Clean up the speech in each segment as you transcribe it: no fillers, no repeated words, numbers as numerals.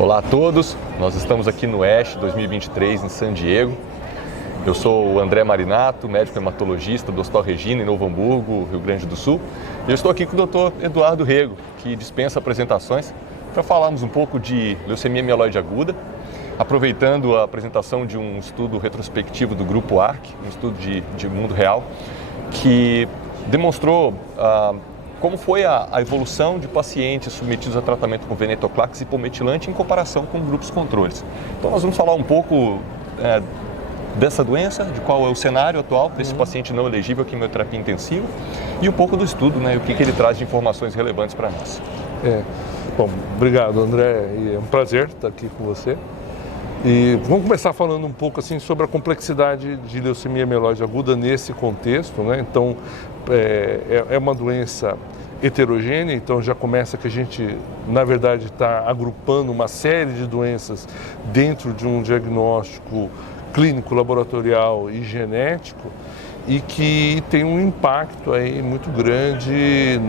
Olá a todos, nós estamos aqui no ASH 2023 em San Diego. Eu sou o André Marinato, médico hematologista do Hospital Regina, em Novo Hamburgo, Rio Grande do Sul. E eu estou aqui com o Dr. Eduardo Rego, que dispensa apresentações, para falarmos um pouco de leucemia mieloide aguda, aproveitando a apresentação de um estudo retrospectivo do Grupo ARC, um estudo de mundo real, que demonstrou como foi a evolução de pacientes submetidos a tratamento com venetoclax e hipometilante em comparação com grupos controles. Então nós vamos falar um pouco dessa doença, de qual é o cenário atual desse paciente não elegível à quimioterapia intensiva e um pouco do estudo, né, e o que ele traz de informações relevantes para nós. Bom, obrigado, André, e é um prazer estar aqui com você. E vamos começar falando um pouco assim sobre a complexidade de leucemia mieloide aguda nesse contexto, né? Então, é uma doença heterogênea, então já começa que a gente, na verdade, está agrupando uma série de doenças dentro de um diagnóstico clínico, laboratorial e genético, e que tem um impacto aí muito grande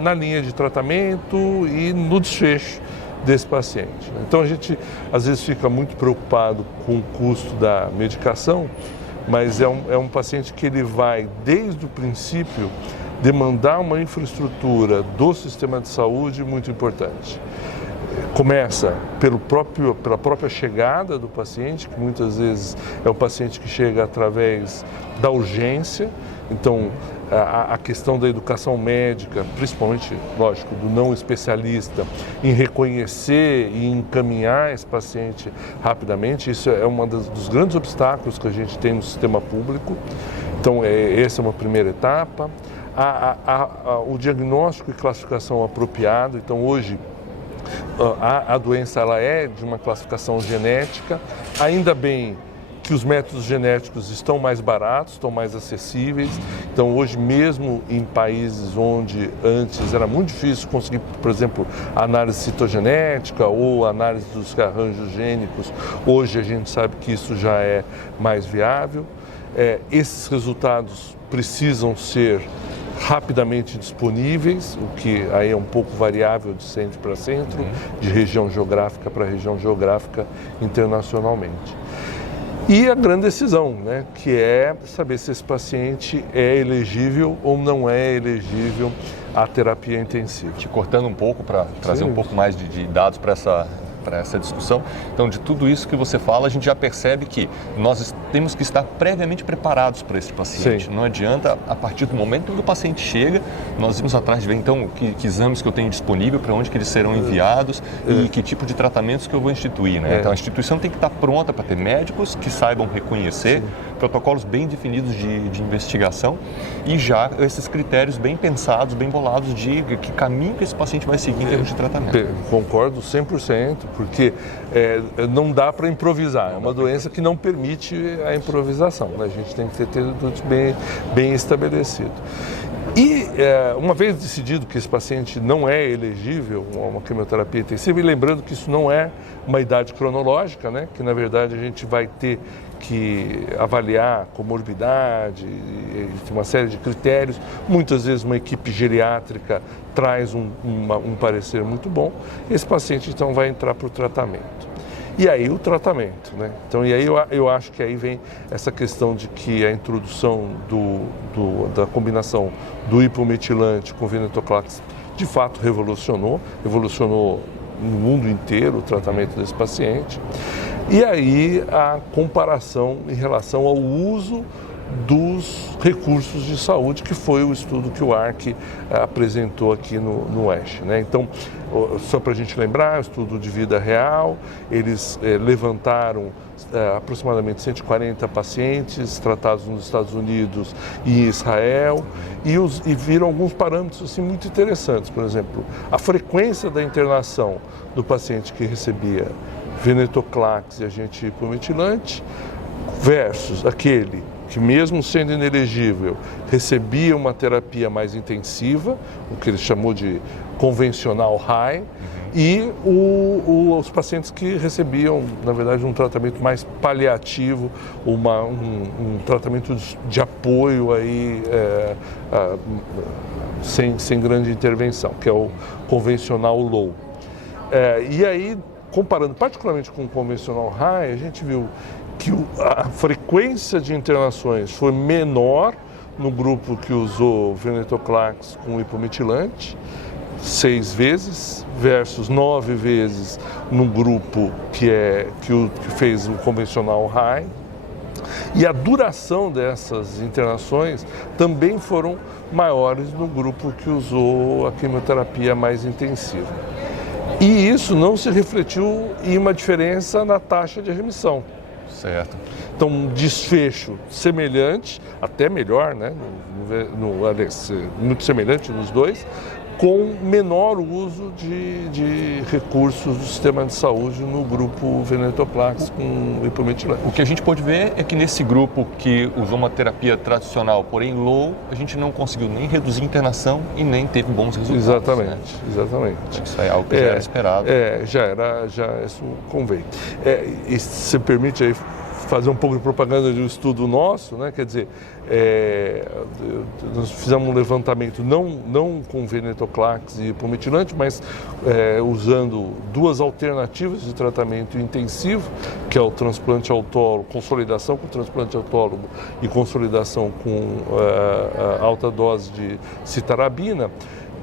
na linha de tratamento e no desfecho desse paciente. Então a gente às vezes fica muito preocupado com o custo da medicação, mas é um paciente que ele vai desde o princípio demandar uma infraestrutura do sistema de saúde muito importante. Começa pela própria chegada do paciente, que muitas vezes é o paciente que chega através da urgência. Então, a questão da educação médica, principalmente, lógico, do não especialista, em reconhecer e encaminhar esse paciente rapidamente, isso é um dos grandes obstáculos que a gente tem no sistema público. Então, essa é uma primeira etapa. O diagnóstico e classificação apropriado. Então, hoje, a doença ela é de uma classificação genética, ainda bem que os métodos genéticos estão mais baratos, estão mais acessíveis. Então, hoje mesmo em países onde antes era muito difícil conseguir, por exemplo, a análise citogenética ou a análise dos rearranjos gênicos, hoje a gente sabe que isso já é mais viável. Esses resultados precisam ser rapidamente disponíveis, o que aí é um pouco variável de centro para centro, de região geográfica para região geográfica internacionalmente. E a grande decisão, né, que é saber se esse paciente é elegível ou não é elegível à terapia intensiva. Te cortando um pouco para trazer um pouco mais de dados para essa discussão. Então, de tudo isso que você fala, a gente já percebe que nós temos que estar previamente preparados para esse paciente. Sim. Não adianta, a partir do momento que o paciente chega, nós vamos atrás de ver, então, que exames que eu tenho disponível, para onde que eles serão enviados e que tipo de tratamentos que eu vou instituir, né? Então, a instituição tem que estar pronta para ter médicos que saibam reconhecer, protocolos bem definidos de investigação e já esses critérios bem pensados, bem bolados de que caminho que esse paciente vai seguir em termos de tratamento. Concordo 100%, porque não dá para improvisar. É uma doença que não permite a improvisação, né? A gente tem que ter tudo bem estabelecido. E uma vez decidido que esse paciente não é elegível a uma quimioterapia intensiva, e lembrando que isso não é uma idade cronológica, né? Que na verdade a gente vai ter que avaliar comorbidade, tem uma série de critérios. Muitas vezes uma equipe geriátrica traz um parecer muito bom. Esse paciente então vai entrar para o tratamento. E aí o tratamento, né? Então, e aí eu acho que aí vem essa questão de que a introdução da combinação do hipometilante com venetoclax de fato revolucionou no mundo inteiro o tratamento desse paciente. E aí a comparação em relação ao uso dos recursos de saúde, que foi o estudo que o ARC apresentou aqui no ASH, né? Então, só para a gente lembrar, o estudo de vida real, eles levantaram aproximadamente 140 pacientes tratados nos Estados Unidos e em Israel e viram alguns parâmetros assim, muito interessantes. Por exemplo, a frequência da internação do paciente que recebia venetoclax e agente hipometilante versus aquele que, mesmo sendo inelegível, recebia uma terapia mais intensiva, o que ele chamou de convencional high, e os pacientes que recebiam, na verdade, um tratamento mais paliativo, um tratamento de apoio aí, sem grande intervenção, que é o convencional low. E aí, comparando particularmente com o convencional high, a gente viu que a frequência de internações foi menor no grupo que usou venetoclax com hipometilante, 6 vezes, versus 9 vezes no grupo que fez o convencional high. E a duração dessas internações também foram maiores no grupo que usou a quimioterapia mais intensiva. E isso não se refletiu em uma diferença na taxa de remissão. Certo. Então, um desfecho semelhante, até melhor, né? Muito semelhante nos dois, com menor uso de recursos do sistema de saúde no grupo venetoclax com hipometilante. O que a gente pode ver é que nesse grupo que usou uma terapia tradicional, porém low, a gente não conseguiu nem reduzir a internação e nem teve bons resultados. Exatamente, né? exatamente. Isso é algo que já era esperado. Isso convém. E se você permite aí fazer um pouco de propaganda de um estudo nosso, né? Quer dizer, nós fizemos um levantamento não com venetoclax e hipometilante, mas usando 2 alternativas de tratamento intensivo, que é o transplante autólogo, consolidação com transplante autólogo e consolidação com alta dose de citarabina.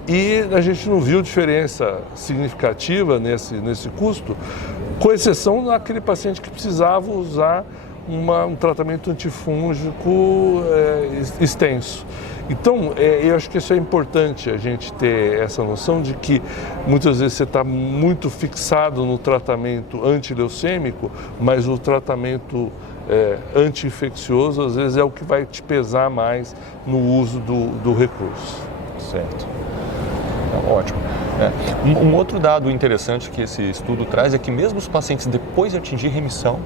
E a gente não viu diferença significativa nesse custo, com exceção daquele paciente que precisava usar um tratamento antifúngico extenso. Então, eu acho que isso é importante, a gente ter essa noção de que muitas vezes você está muito fixado no tratamento antileucêmico, mas o tratamento anti-infeccioso às vezes é o que vai te pesar mais no uso do recurso. Certo. Ótimo. Um outro dado interessante que esse estudo traz é que mesmo os pacientes depois de atingir remissão,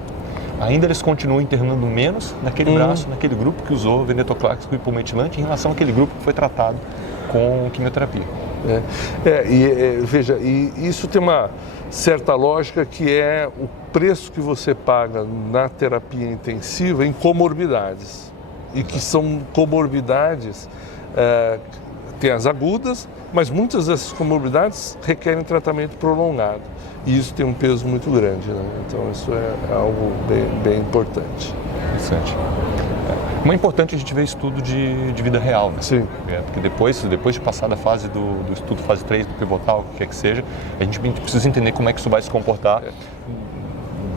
ainda eles continuam internando menos naquele braço, naquele grupo que usou venetoclax com hipometilante em relação àquele grupo que foi tratado com quimioterapia. Veja, e isso tem uma certa lógica que é o preço que você paga na terapia intensiva em comorbidades. E que são comorbidades, tem as agudas, mas muitas dessas comorbidades requerem tratamento prolongado. E isso tem um peso muito grande, né? Então isso é algo bem importante. Interessante. Como é importante a gente ver estudo de vida real, né? Sim. Porque depois de passar da fase do estudo, fase 3, do pivotal, o que quer que seja, a gente precisa entender como é que isso vai se comportar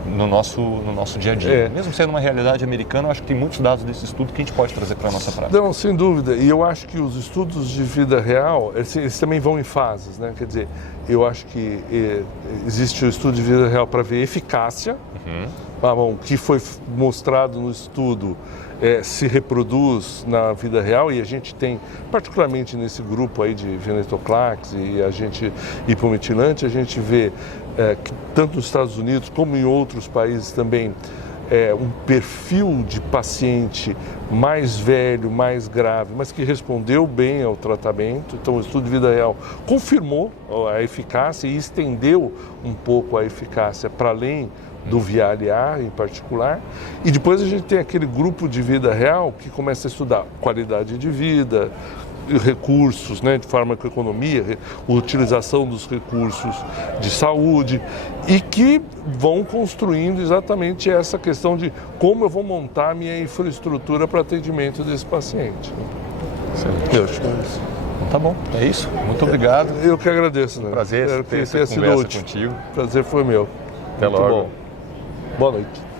no nosso dia a dia. Mesmo sendo uma realidade americana, eu acho que tem muitos dados desse estudo que a gente pode trazer para a nossa prática. Não, sem dúvida. E eu acho que os estudos de vida real, eles também vão em fases, né? Quer dizer, eu acho que existe o estudo de vida real para ver eficácia. O que foi mostrado no estudo se reproduz na vida real, e a gente tem, particularmente nesse grupo aí de venetoclax e hipometilante, a gente vê que tanto nos Estados Unidos como em outros países também um perfil de paciente mais velho, mais grave, mas que respondeu bem ao tratamento. Então o estudo de vida real confirmou a eficácia e estendeu um pouco a eficácia para além do VIALE-A em particular. E depois a gente tem aquele grupo de vida real que começa a estudar qualidade de vida, recursos, né, de farmacoeconomia, utilização dos recursos de saúde, e que vão construindo exatamente essa questão de como eu vou montar a minha infraestrutura para atendimento desse paciente. Certo. Eu acho que é isso. Tá bom, é isso. Muito obrigado. Eu que agradeço, né? Prazer Espero ter que tenha sido conversa útil. contigo. Prazer foi meu. Até Muito logo. bom. Boa noite.